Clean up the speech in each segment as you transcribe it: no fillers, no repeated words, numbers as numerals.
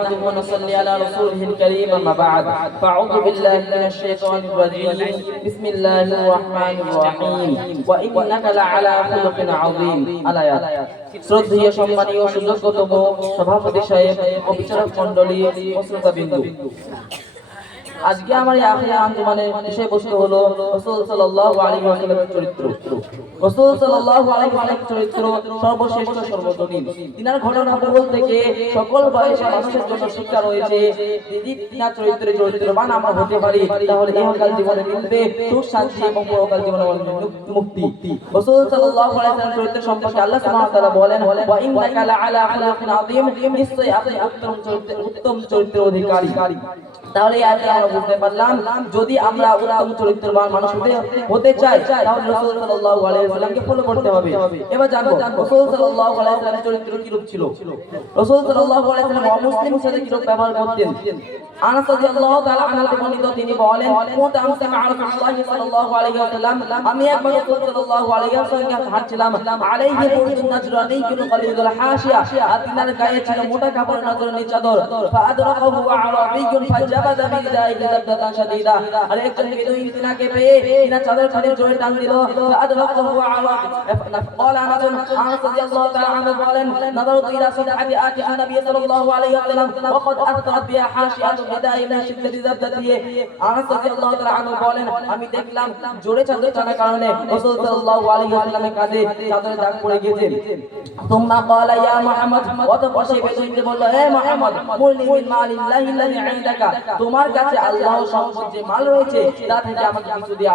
نحمده ونصلي على رسوله الكريم أما بعد فأعوذ بالله من الشيطان الرجيم بسم الله الرحمن الرحيم وإنك لعلى خلق عظيم الآيات শ্রদ্ধেয় সম্মানীয় সুযোগ্যতম সভাপতি সাহেব ও বিচারক মণ্ডলী ও শ্রোতাবৃন্দ, আজকে আমার এই আখিরি আঞ্জুমানের বিষয়বস্তু হলো রাসূল সাল্লাল্লাহু আলাইহি ওয়াসাল্লামের চরিত্র। রাসূল সাল্লাল্লাহু আলাইহি ওয়াসাল্লামের চরিত্র সর্বশ্রেষ্ঠ সর্বজনীন। তিনার ঘটনাবহুল থেকে সকল বয়সের মানুষের জন্য শিক্ষা রয়েছে। যদি তিনার চরিত্রে চরিত্রবান আমরা হতে পারি তাহলে ইহকাল জীবনে মিলবে সুখ শান্তি এবং পরকাল জীবনে মুক্তি। রাসূল সাল্লাল্লাহু আলাইহি ওয়াসাল্লামের চরিত্র সম্পর্কে আল্লাহ সুবহানাহু ওয়া তাআলা বলেন, ওয়া ইন্নাকা লাআলা খুলুকিন আযীম, নিশ্চয়ই আপনি উত্তম চরিত্রের অধিকারী। তাহলে আজকে আমরা বুঝতে পারলাম, যদি আমরা উত্তম চরিত্রবান মানুষ হতে চাই তাহলে রাসূল সাল্লাল্লাহু আলাইহি ওয়াসাল্লামকে ফলো করতে হবে। এবার জানবো রাসূল সাল্লাল্লাহু আলাইহি ওয়াসাল্লামের চরিত্র কি রূপ ছিল। রাসূল সাল্লাল্লাহু আলাইহি ওয়াসাল্লাম অমুসলিমের সাথে কি রূপ ব্যবহার করতেন। আনাস রাদিয়াল্লাহু তাআলা আনহু বর্ণিত, তিনি বলেন, কুনতু আমসি মা রাসূলুল্লাহি সাল্লাল্লাহু আলাইহি ওয়াসাল্লাম, আমি একবার রাসূল সাল্লাল্লাহু আলাইহি ওয়াসাল্লামের সঙ্গে হাঁটছিলাম। আলাইহি বুরদুন নাজরানিয়্যুন কালিদুল হাশিয়া, তিনার গায়ে ছিল মোটা কাপড়ের নজরানি চাদর। ফাআদরাকাহু আরাবিয়্যুন ফাজাবাদা বিদাইহি যাবদাতান শাদীদা, আর একজন বেদুইন তিনাকে পেয়ে তিনার চাদর খালি জোরে টান দিল। ফাআদরাকাহু আরাবি قال আনাস রাদিয়াল্লাহু তাআলা আনহু বলেন, নাযারতু ইলা সাদআতি আতি নবী সাল্লাল্লাহু আলাইহি ওয়াসাল্লাম ওয়া قد اثرت بها حاشيه বিদাইহি শিদ্দাতি যাবদাতি। আনাস রাদিয়াল্লাহু তাআলা আনহু বলেন, আমি দেখলাম জোরে চাদর টানার কারণে রাসূল সাল্লাল্লাহু আলাইহি ওয়াসাল্লামের কাঁধে চাদরে দাগ পড়ে গিয়েছে। তুম্মা ক্বালা ইয়া মুহাম্মদ, অতঃপর সে বেদুইনকে বলল, হে মুহাম্মদ, মুলনি মিন মালিল্লাহি আল্লাযী ইনদাকা, তোমার কাছে আল্লাহর সম্পদ যে মাল রয়েছে তা থেকে আমাকে কিছু দিয়ে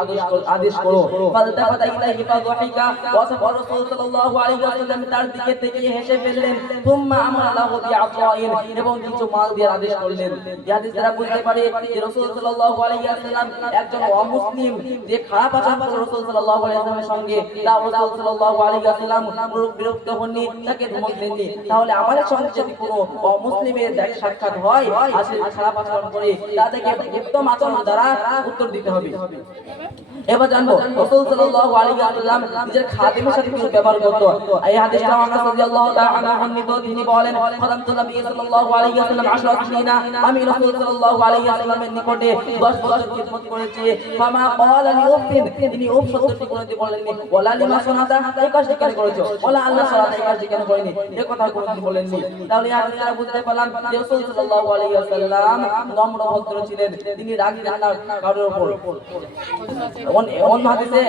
আদেশ করো। ফালতাফাতা ইলাইহি ফাযহিকা, অতঃপর রাসূল সাল্লাল্লাহু আলাইহি ওয়াসাল্লাম তার দিকে তাকিয়ে হেসে ফেললেন। তুম্মা আমারা লাহু বিআতাইন, এবং কিছু মাল দিয়ে আদেশ করলেন। এই হাদিস দ্বারা বুঝতে পারি যে রাসূল সাল্লাল্লাহু আলাইহি ওয়াসাল্লাম একজন অমুসলিম যে খারাপ আচরণ করল রাসূল সাল্লাল্লাহু আলাইহি ওয়াসাল্লামের সঙ্গে, তা রাসূল সাল্লাল্লাহু আলাইহি ওয়াসাল্লাম বিরক্ত হননি, তাকে ধমক দেননি। তাহলে আমাদের সঙ্গে যদি কোনো অমুসলিমের সাক্ষাৎ হয় আর সে খারাপ আচরণ করে, তাদেরকে উত্তম আচরণ দ্বারা উত্তর দিতে হবে। এবার জানবো রাসূল সাল্লাল্লাহু আলাইহি ওয়াসাল্লাম নিজের খাদেমের সাথে কি ব্যবহার করতো। এই হাদিসটা আনাস রাদিয়াল্লাহু তাআলা আনহু তিনি বলেন, খাদামতু নবী সাল্লাল্লাহু আলাইহি ওয়াসাল্লাম 10 সিনা, আমি রাসূল সাল্লাল্লাহু আলাইহি ওয়াসাল্লামের নিকটে 10 বছর খিদমত করেছি। ফামা ক্বালা লি উফিন, তিনি উফ শব্দটি কোনদিন বলেননি। ওয়ালা লিমা সুনাতা, এই কাজটি কেন করেছো। ওয়ালা আল্লাহ সালাতা, এই কাজটি কেন করেনি, এই কথা কোনদিন বলেননি। তাহলে এই হাদিস দ্বারা বুঝতে পারলাম যে রাসূল সাল্লাল্লাহু আলাইহি ওয়াসাল্লাম নম্র ভদ্র ছিলেন, তিনি রাগতেন না কারোর উপর। অন্য হাদিসে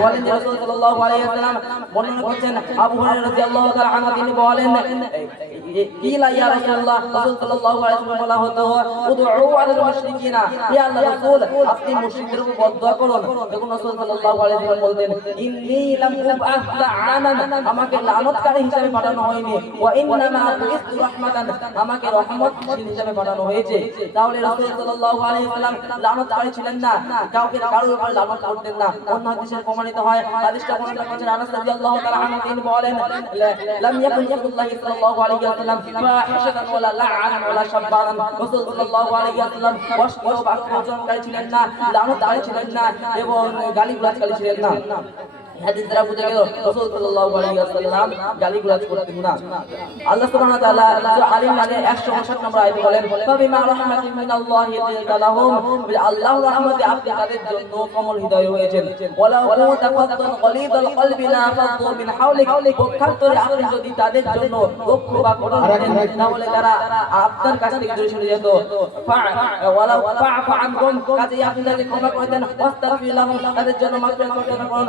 বলেন যে রাসূল সাল্লাল্লাহু আলাইহি ওয়াসাল্লাম বর্ণনা করছেন, আবু হুরায়রা রাদিয়াল্লাহু তাআলা আনহু তিনি বলেন, কিলা ইয়া রাসূলুল্লাহ, রাসূল সাল্লাল্লাহু আলাইহি ওয়াসাল্লাম বলা হতো, উদউ আলাল মুশরিকিনা, ইয়া আল্লাহ রাসূল আপনি মুশরিকদের উপর বদদুয়া করুন। তখন রাসূল সাল্লাল্লাহু আলাইহি ওয়াসাল্লাম বলতেন, ইন্নী লাম উবআস লাআনান, আমাকে লানতকারী হিসেবে পাঠানো হয়নি, ওয়া ইন্নামা বুইসতু রাহমাতান, আমাকে রহমত হিসেবে পাঠানো হয়েছে। তাহলে রাসূল সাল্লাল্লাহু আলাইহি ওয়াসাল্লাম লানতকারী ছিলেন না, কারোর উপর লানত করতেন না। অন্য হাদিসে প্রমাণিত হয়, হাদিসটা বর্ণনা করেছেন আনাস রাদিয়াল্লাহু তাআলা আনহু তিনি বলেন, লাম ইয়াকুন রাসূলুল্লাহ সাল্লাল্লাহু আলাইহি ওয়াসাল্লাম ফাহিশাতান ওয়ালা লাআনান ওয়ালা শাব্বারান, রাসূল সাল্লাল্লাহু আলাইহি ওয়াসাল্লাম অশ্লীল বাক্যচরণকারী ছিলেন না, লানতকারী ছিলেন না এবং গালিগালাজকারী ছিলেন না। হাদিস দ্বারা বুঝা গেল রাসূল সাল্লাল্লাহু আলাইহি ওয়াসাল্লাম গালিগালাজ করতেন না। আল্লাহ সুবহানাহু ওয়া তাআলা সূরা আল ইমরানের 159 নম্বর আয়াতে বলেন, ফাবিমা রাহমাতিন মিনাল্লাহি লাহুম, আল্লাহর রহমতে আপনি তাদের জন্য কোমল হৃদয় হয়েছেন। ওয়ালা কুনতা ফাদ্দান গলিদাল কলবি লা ফাদ্দু মিন হাওলিক, পক্ষান্তরে আপনি যদি তাদের জন্য রুক্ষ বা কঠোর হতেন তাহলে তারা আপনার কাছ থেকে দূরে সরে যেত। ওয়ালা ফাআফু আনহুম, কাজেই আপনি তাদেরকে ক্ষমা করে দেন। ওয়াস্তাগফির লাহুম, তাদের জন্য মাগফিরাত প্রার্থনা করুন।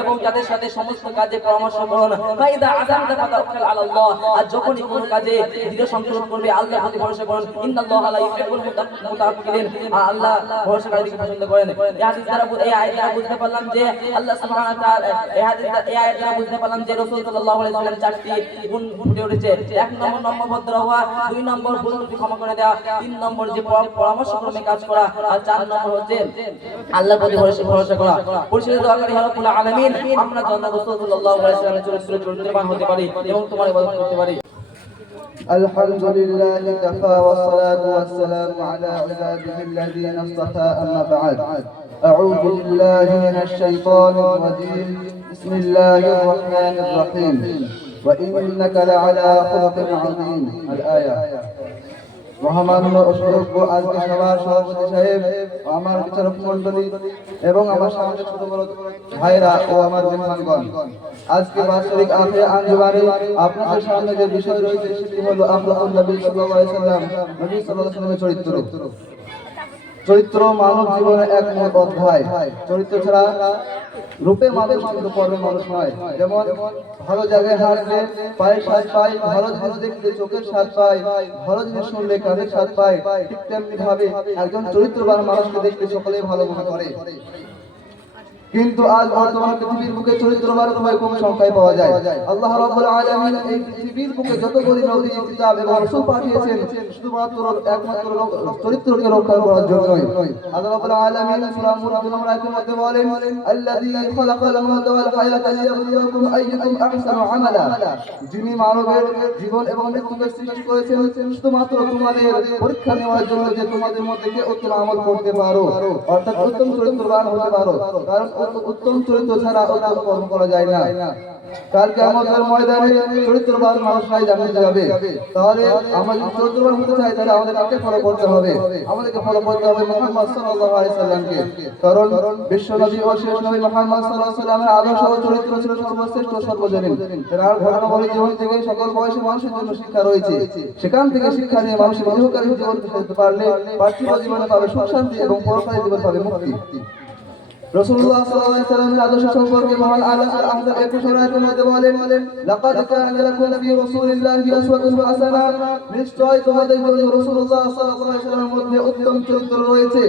এবং তাদের সাথে সমস্ত কাজে পরামর্শ করুন। ফাইদা আযামতা ফাতাওয়াক্কাল আলাল্লাহ, আর যখনই কোন কাজে দৃঢ় সংকল্প করবে আল্লাহর প্রতি ভরসা করুন। ইন্নাল্লাহা লা ইউহিব্বুল মুতাওয়াক্কিলিন, আল্লাহ ভরসাকারীকে পছন্দ করেন। এই হাদিস দ্বারা এই আয়াত দ্বারা বুঝতে পারলাম যে আল্লাহ সুবহানাহু ওয়া তাআলা এই আয়াত দ্বারা বুঝতে পারলাম যে রাসূল সাল্লাল্লাহু আলাইহি ওয়াসাল্লাম চারটি গুণ ফুটে উঠেছে। 1 নম্বর নম্রভদ্র হওয়া, 2 নম্বর ভুল ত্রুটি ক্ষমা করে দেওয়া, 3 নম্বর যে পরামর্শক্রমে কাজ করা, আর 4 নম্বর হচ্ছে আল্লাহর প্রতি ভরসা করা। পরিশেষে দোয়া করি, হে রব্বুল আলামিন, আমরা যেন রাসূল সাল্লাল্লাহু আলাইহি ওয়াসাল্লামের চরিত্রবান হতে পারি এবং তোমার ইবাদত করতে পারি। الحمد لله كفى والصلاة والسلام على عباده الذين اصطفى أما بعد أعوذ بالله من الشيطان الرجيم بسم الله الرحمن الرحيم وإنك لعلى خلق عظيم الآية মহামান্য অসংখ্য আজকে সবার সভাপতি সাহেব, আমার বিচারক মণ্ডলী এবং আমার সামনে ছোট বড় ভাইরা ও আমার মেহমানগণ, আজকে বাৎসরিক আখের আঞ্জুমানে আপনাদের সামনে যে বিষয় রয়েছে সেটি হলো আখলাকুন নবী সাল্লাল্লাহু আলাইহি ওয়াসাল্লাম, নবী সাল্লাল্লাহু আলাইহি ওয়াসাল্লামের চরিত্র মানব জীবনের এক মহৎ অধ্যায়। চরিত্র ছাড়া রূপে মানুষ কিন্তু কর্মে মানুষ নয়। যেমন ভালো জায়গায় হাঁটলে পায়ের স্বাদ পায়, ভালো জিনিস দেখলে চোখের স্বাদ পায়, ভালো জিনিস শুনলে কানের স্বাদ পায়, ঠিক তেমনি ভাবে একজন চরিত্রবান মানুষকে দেখলে সকলেই ভালো মনে করে। কিন্তু আজ বর্তমান পৃথিবীর বুকে চরিত্রবান খুব সংখ্যায় পাওয়া যায়। আল্লাহ রাব্বুল আলামিন এই পৃথিবীর বুকে যতগুলি নবী, কিতাব এবং রাসূল পাঠিয়েছেন শুধুমাত্র একমাত্র চরিত্রকে রক্ষা করার জন্যই। আল্লাহ রাব্বুল আলামিন সূরা মুনাফিকুন আয়াতের মধ্যে বলেন, আল্লাযী খালাকাল মাউতা ওয়াল হায়াতা লিয়াবলুয়াকুম আইয়ুকুম আহসানু আমালা, যিনি মানবের জীবন এবং মৃত্যুকে সৃষ্টি করেছেন শুধুমাত্র তোমাদের পরীক্ষা নেওয়ার জন্য যে তোমাদের মধ্যে কে উত্তম আমল করতে পারো, অর্থাৎ উত্তম চরিত্রবান হতে পারো। কারণ উত্তম চরিত্র ছাড়া উত্তম কর্ম করা যায় না। কাল কিয়ামতের ময়দানে চরিত্রবান মানুষরাই জান্নাতে যাবে। তাহলে আমরা যদি চরিত্রবান হতে চাই তাহলে আমাদেরকে ফলো করতে হবে, মুহাম্মদ সাল্লাল্লাহু আলাইহি সাল্লামকে। কারণ বিশ্ব নবী ও শেষ নবী মুহাম্মদ সাল্লাল্লাহু আলাইহি সাল্লামের আদর্শ ও চরিত্র ছিল সর্বশ্রেষ্ঠ, সর্বজনীন। তার ঘটনাবলী জীবন থেকে সকল বয়সী মানুষের জন্য শিক্ষা রয়েছে। সেখান থেকে শিক্ষা নিয়ে মানুষ ইহকালীন জীবন পেতে পারলে পার্থিব জীবনে পাবে সুখ শান্তি এবং পরকালীন জীবনে পাবে মুক্তি। রাসূলুল্লাহ সাল্লাল্লাহু আলাইহি ওয়াসাল্লামের আদর্শ সম্পর্কে মহান আল্লাহ আহজাব 21 আয়াতের মধ্যে বলেন, লাকাদ কানা লাকুম ফি রাসূলিল্লাহি উসওয়াতুন হাসানাহ, নিশ্চয় তোমাদের জন্য রাসূলুল্লাহ সাল্লাল্লাহু আলাইহি ওয়াসাল্লামের মধ্যে উত্তম চরিত্র রয়েছে।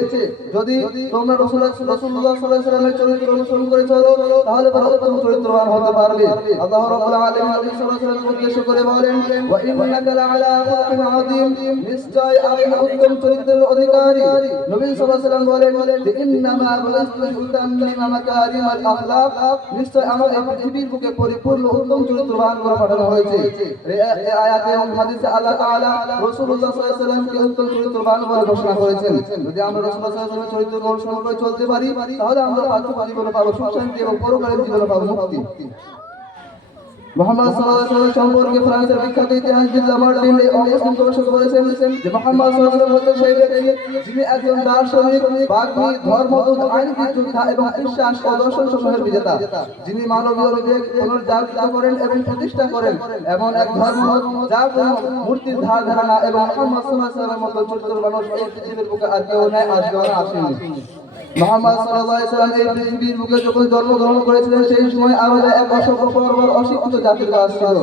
যদি তোমরা রাসূলুল্লাহ সাল্লাল্লাহু আলাইহি ওয়াসাল্লামের চরিত্র অনুসরণ করে চলো তাহলে তোমরা উত্তম চরিত্রবান হতে পারবে। আল্লাহ রাব্বুল আলামিন নবী সাল্লাল্লাহু আলাইহি ওয়াসাল্লামকে উদ্দেশ্য করে বলেন, ওয়া ইন্নাকা লাআলা খালকিন আযীম, নিশ্চয় আপনি উত্তম চরিত্রের অধিকারী। নবী সাল্লাল্লাহু আলাইহি ওয়াসাল্লাম বলেন যে ইন্নামা বুইসতু মাকারিমাল আখলাক, নিশ্চয় আমার এই পৃথিবীর বুকে পরিপূর্ণ উত্তম চরিত্রবান করে পাঠানো হয়েছে। এই আয়াতে এবং হাদিসে আল্লাহ তাআলা রাসূলুল্লাহ সাল্লাল্লাহু আলাইহি ওয়াসাল্লামকে উত্তম চরিত্রবান বলে ঘোষণা করেছেন। যদি আমরা রাসূলুল্লাহ সাল্লাল্লাহু আলাইহি ওয়াসাল্লামের চরিত্র অনুসরণ করে চলতে পারি তাহলে আমরা পার্থিব জীবনে পাবো সুখ শান্তি এবং পরকালীন জীবনে পাবো মুক্তি। মুহাম্মদ সাল্লাল্লাহু আলাইহি ওয়াসাল্লাম সম্পর্কে ফ্রান্সের বিখ্যাত ইতিহাসবিদ লামার্টিন এই অমুসলিম গবেষক বলেছেন যে মুহাম্মদ সাল্লাল্লাহু আলাইহি ওয়াসাল্লাম হচ্ছেন সেই ব্যক্তি যিনি একজন দার্শনিক, বাগ্মী, ধর্মদূত, আইনবিদ, যোদ্ধা এবং বিশ্বাস ও দর্শন সমূহের বিজেতা, যিনি মানবীয় বিবেক পুনর্জাগরিত করেন এবং প্রতিষ্ঠা করেন এমন এক ধর্ম যা কোনো মূর্তির ধার ধারে না, এবং মুহাম্মদ সাল্লাল্লাহু আলাইহি ওয়াসাল্লামের মতো চরিত্র মানুষ এই পৃথিবীর বুকে আর কেউ নাই, আসেনি। মুহাম্মদ সাল্লাল্লাহু আলাইহি ওয়াসাল্লাম এই পৃথিবীর বুকে যখন জন্মগ্রহণ করেছিলেন সেই সময় আরবে এক অসভ্য বর্বর অশিক্ষিত জাতির কাজ ছিল।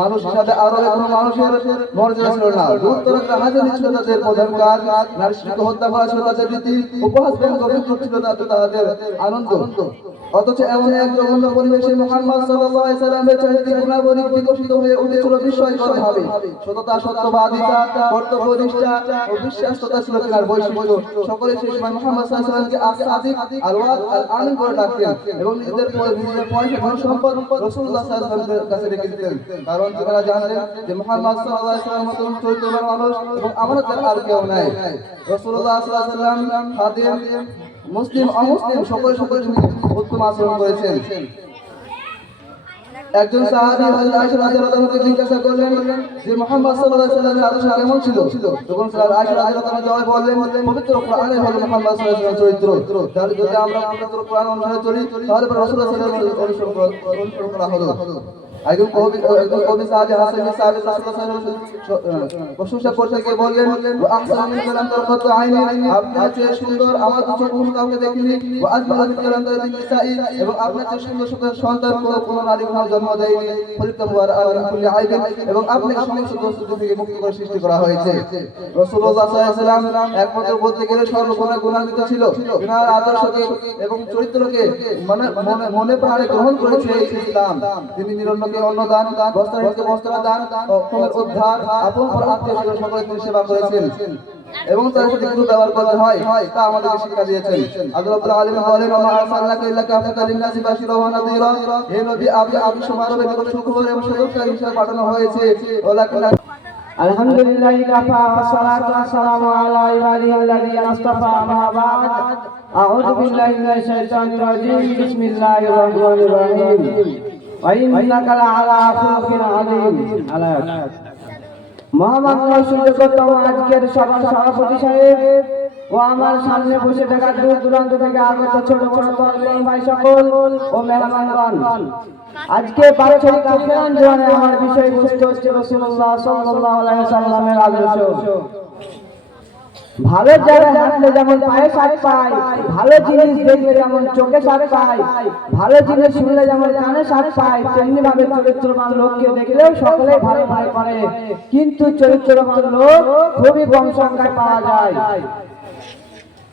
মানুষ হিসাবে আরবে কোনো মানুষের মর্যাদা ছিল না। দূরদূরান্ত রাহাজানি ছিল তাদের প্রধান কাজ, নারী শিশু হত্যা করা ছিল তাদের রীতি, উপহাস ব্যঙ্গ বিদ্রুপ ছিল তাদের আনন্দ। অথচ এমন এক জঘন্য পরিবেশে মুহাম্মদ সাল্লাল্লাহু আলাইহি ওয়াসাল্লামের চারিত্রিক গুণাবলী বিকশিত হয়ে উঠেছিল বিস্ময়করভাবে। সততা, সত্যবাদিতা, কর্তব্যনিষ্ঠা ও বিশ্বাসতা ছিল তার বৈশিষ্ট্য। সকলে সেই সময় মুহাম্মদ সাল্লাল্লাহু আলাইহি ওয়াসাল্লামকে আস-সাদিক, আল-ওয়াদ, আল-আমিন করে ডাকতেন এবং নিজেদের পয়সা ধন সম্পদ রাসূলুল্লাহ সাল্লাল্লাহু আলাইহি ওয়াসাল্লামের কাছে রেখে দিতেন। কারণ তারা জানতেন যে মুহাম্মদ সাল্লাল্লাহু আলাইহি ওয়াসাল্লামের মতো চরিত্রবান মানুষ এবং আমানতদার আর কেউ নাই। রাসূলুল্লাহ সাল্লাল্লাহু আলাইহি ওয়াসাল্লাম খাদেম, মুসলিম অমুসলিম সকলে উত্তম আচরণ করেছেন। একজন সাহাবী হযরত আয়েশা রাদিয়াল্লাহু আনহাকে জিজ্ঞাসা করলেন যে মুহাম্মদ সাল্লাল্লাহু আলাইহি ওয়াসাল্লামের আদর্শ কেমন ছিল? তখন আয়েশা রাদিয়াল্লাহু আনহা জবাবে বললেন, পবিত্র কোরআনে হলো মুহাম্মদ সাল্লাল্লাহু আলাইহি ওয়াসাল্লামের চরিত্র। তাহলে যদি আমরা পবিত্র কোরআন অনুসরণ করি তাহলে রাসূলুল্লাহ সাল্লাল্লাহু আলাইহি ওয়াসাল্লামের অনুসরণ করা হলো। একজন কবি সাহাবী হাসান সাহেব রাসূলুল্লাহ সাল্লাল্লাহু আলাইহি ওয়াসাল্লাম প্রশংসা করতে গিয়ে বললেন, ওয়া আহসানু মিন কালাম তারকাতু আইনি, আপনার চেয়ে সুন্দর আমার দু চোখ কাউকে দেখিনি। ওয়া আজমালু মিন কালাম তারকাতু নিসাই, এবং আপনার চেয়ে সুন্দর সুন্দর সন্তান কোনো নারী কখনো জন্ম দেয়নি। খলিকাতু ওয়া আমিন কুল্লি আইবিন, এবং আপনাকে সমস্ত দোষ থেকে মুক্ত করে সৃষ্টি করা হয়েছে। রাসূলুল্লাহ সাল্লাল্লাহু আলাইহি ওয়াসাল্লাম একমাত্র বলতে গেলে সর্বগুণে গুণান্বিত ছিল। তিনার আদর্শকে এবং চরিত্রকে মনে প্রাণে গ্রহণ করেছে এই ইসলাম। তিনি নিরন্নকে অন্নদান, বস্ত্রহীনকে বস্ত্রদান, অক্ষমের উদ্ধার, আপন পর আত্মীয় সকলে তিনি সেবা করেছেন এবং তার সাথে কিভাবে ব্যবহার করতে হয় তা আমাদেরকে শিক্ষা দিয়েছেন। আল্লাহ রাব্বুল আলামিন বলেন, ওয়া মা আরসালনাকা ইল্লা কাফাতাল লিন-নাসি বাশীরাও ওয়া নাযীরা, হে নবী আপনি সমারোহে সুখবর এবং সতর্ককারী হিসেবে পাঠানো হয়েছে। ওয়ালাকিন আলহামদুলিল্লাহি কাফা ওয়াসসালাতু ওয়াসসালামু আলা ইবাদিহিল্লাযীনা ইসতাফা, আম্মা বা'দ। আউযু বিল্লাহি মিনাশ শাইতানির রাজীম। বিসমিল্লাহির রাহমানির রাহিম। وإنك لعلى خلق عظيم আলায়াত মোহাম্মদ রসুলতম আজকের সভার সভাপতি সাহেব ও আমার সামনে বসে থাকা দূর দূরান্ত থেকে আগত ছোট ছোট তরুণ ভাই সকল ও মেহমানগণ, আজকে বাৎসরিক আখেরান জোয়ানে আমার বিষয়বস্তু হচ্ছে রাসূলুল্লাহ সাল্লাল্লাহু আলাইহি ওয়াসাল্লামের আদর্শ। ভালো জায়গায় হাঁটলে যেমন পায়ে সাথ পায়, ভালো জিনিস দেখলে যেমন চোখে সাথ পায়, ভালো জিনিস শুনলে যেমন কানে সাথ পায়, তেমনি ভাবে চরিত্রবান লোককে দেখলেও সকলে ভালো ভয় করে, কিন্তু চরিত্রবান লোক খুবই কম সংখ্যায় পাওয়া যায়।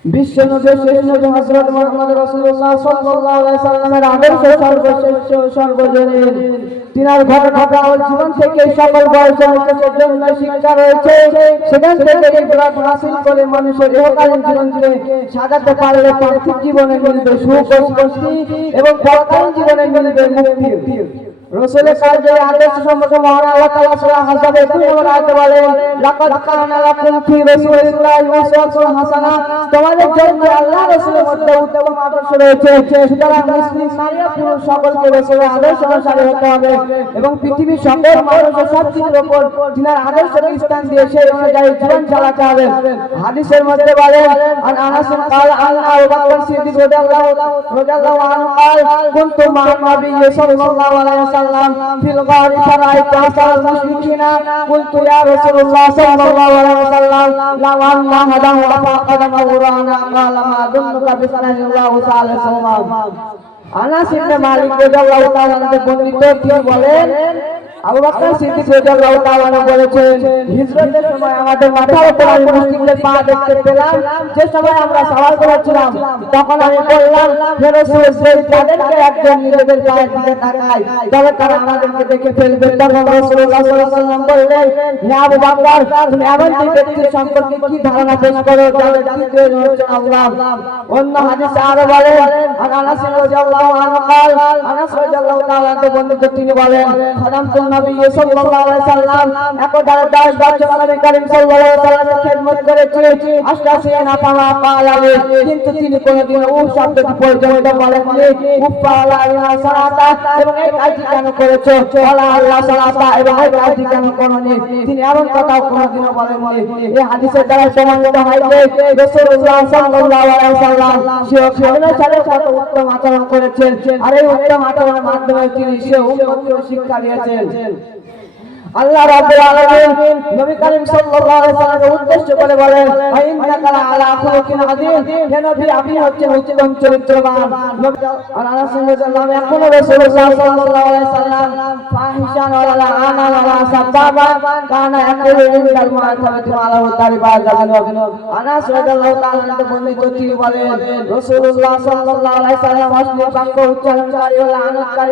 বিশ্বনবী শেষ নবী হযরত মুহাম্মদ রাসূলুল্লাহ সাল্লাল্লাহু আলাইহি সাল্লামের আদর্শ সর্বশ্রেষ্ঠ সর্বজনীন। তিনার ঘটনা ও জীবন থেকে সকল বয়সের মানুষের জন্য শিক্ষা রয়েছে। সেখান থেকে ইবরাত হাসিল করে মানুষের ইহকালীন জীবনকে সাজাতে পারলে পার্থিব জীবনে মিলবে সুখ ও শান্তি এবং পরকালীন জীবনে মিলবে মুক্তি। রাসূলের কাছে আদর্শ সম্পর্কে মহান আল্লাহ তাআলা সূরা হাসাবে 2 নম্বর আয়াতে বলেন, লাকাদ কানা লাকুম ফি রাসূলিল্লাহি উসওয়াতুন হাসানাহ, তোমাদের জন্য আল্লাহ রাসূলের মধ্যে উত্তম আদর্শ রয়েছে। সুতরাং মুসলিম নারী ও পুরুষ সকলকে রাসূলের আদর্শ অনুসারী হতে হবে এবং পৃথিবীর সকল মানুষের সব কিছুর উপর তিনার আদর্শকে স্থান দিয়ে সেই অনুযায়ী জীবন চালাতে হবে। হাদিসের মধ্যে বলেন, আন আনাস ক্বালা আন আবু বকর সিদ্দিক রাদিয়াল্লাহু আনহু ক্বালা কুনতু মা নবী সাল্লাল্লাহু আলাইহি ওয়াসাল্লাম ফিল গারি ফারাইতু আসাল মুশরিকিনা কুলতু ইয়া রাসূলুল্লাহ সাল্লাল্লাহু আলাইহি ওয়াসাল্লাম লাও আন্না হাদাহু ফাকাদামা উরানা ক্বালা মা দুন্নুকা বিসাল্লাল্লাহু তাআলা সুমাম। আনাস ইবনে মালিক রাদিয়াল্লাহু তাআলা থেকে বর্ণিত, তিনি বলেন, আবু বকর সিদ্দিক রাদিয়াল্লাহু তাআলা বলেছেন, হিজরতের সময় আমাদের মাথার উপর আমি মুশরিকদের পা দেখতে পেলাম। যে সময় আমরা সওয়াল করেছিলাম, তখন আমি বললাম, হে রাসূল, সেই তাদেরকে একজন নিজেদের পায়ের দিকে তাকায়, তবে তারা আমাদেরকে দেখে ফেলবে। তখন রাসূলুল্লাহ সাল্লাল্লাহু আলাইহি ওয়াসাল্লাম বললেন, হে আবু বকর, তুমি এমন দুই ব্যক্তির সম্পর্কে কি ধারণা পেশ করো যাদের তৃতীয় হচ্ছে আল্লাহ? অন্য হাদিসে আরো বলেন, আনাস রাদিয়াল্লাহু আনহু ক্বালা, আনাস রাদিয়াল্লাহু তাআলা থেকে বর্ণিত, তিনি বলেন, খাদামতু নবী সাল্লাল্লাহু আলাইহি সাল্লাম, একদা 10 বছর নবী করিম সাল্লাল্লাহু আলাইহি সাল্লামের খিদমত করেছি। আশরাফিনা পামা পালালে, কিন্তু তিনি কোনদিন উফ শব্দটি পর্যন্ত বলেননি। উফ পালালিনা সালাতা, এবং এই কাজটি কেন করেছো? ওয়ালা আল্লাহ সালাতা, এবং এই কাজটি কেন করনি? তিনি এমন কথা কোনদিনও বলেননি। এই হাদিসের দ্বারা প্রমাণিত হয় যে রাসূলুল্লাহ সাল্লাল্লাহু আলাইহি সাল্লাম সেই খাদেমের সাথে কত উত্তম আচরণ করেছেন, আর এই উত্তম আচরণের মাধ্যমে তিনি সেই উম্মতকে শিক্ষা দিয়েছেন। আল্লাহ রাব্বুল আলামিন নবী করিম সাল্লাল্লাহু আলাইহি সাল্লামকে উদ্দেশ্য করে বলেন, ইন্নাকা আলা খুলুকিন আযীম, হে নবী, আপনি হচ্ছেন উত্তম চরিত্রবান। আর আনাস রাদিয়াল্লাহু আনহু এখনো রাসূলুল্লাহ সাল্লাল্লাহু আলাইহি সাল্লাম ফাহিশান ওয়ালা আনা ওয়ালা সাবাবা কানা ইয়াকুলু ইনদাল মুআতাবাতি আলাহু তারিবা জানান। আনাস রাদিয়াল্লাহু তাআলা থেকে বর্ণিত, তিনি বলেন, রাসূলুল্লাহ সাল্লাল্লাহু আলাইহি সাল্লাম অশ্লীল বাক্য উচ্চারণকারী ও লাআনতকারী